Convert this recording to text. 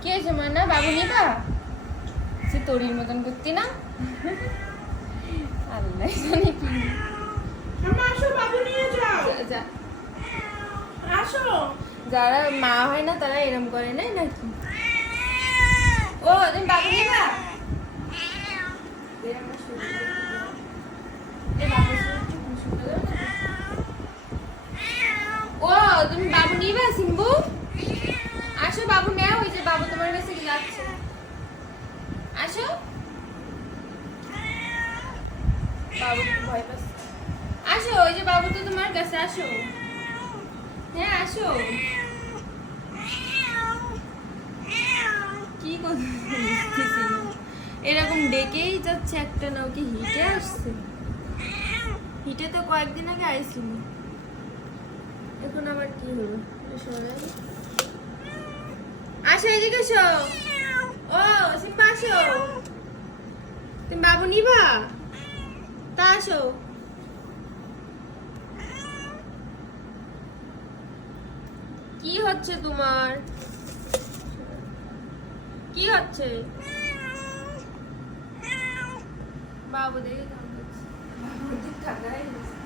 কি হয়েছে মানা? বাবু নিবা? সে তরির মতন করতি না? আল্লাহ জানে কি। আসো বাবু নিয়ে যাও। আসো। যারা মা হয় না তারা এরম করে না নাকি? ও তুমি বাবু নিবা? ও তুমি বাবু নিবা সিম্বু? আসো বাবু নাও, ওই যে বাবু তোমার কাছে যাচ্ছে। আসো। বাবু ভয় পাচ্ছে। আসো, ওই যে বাবু তো তোমার কাছে, আসো। হ্যাঁ আসো। কি করতেছি? এরকম ডেকেই যাচ্ছে একটা না, ওকে হিটে আসছে। হিটে তো কয়েকদিন আগে আইছিল, এখন আবার কি হলো? আসো এদিকে এসো। ও সিম্বা আসো। তুমি বাবু নিবা? তা আসো। কি হচ্ছে তোমার? কি হচ্ছে? বাবু দেখে কান্দাচ্ছে। বাবু ঠান্ডা হয়ে গেছে।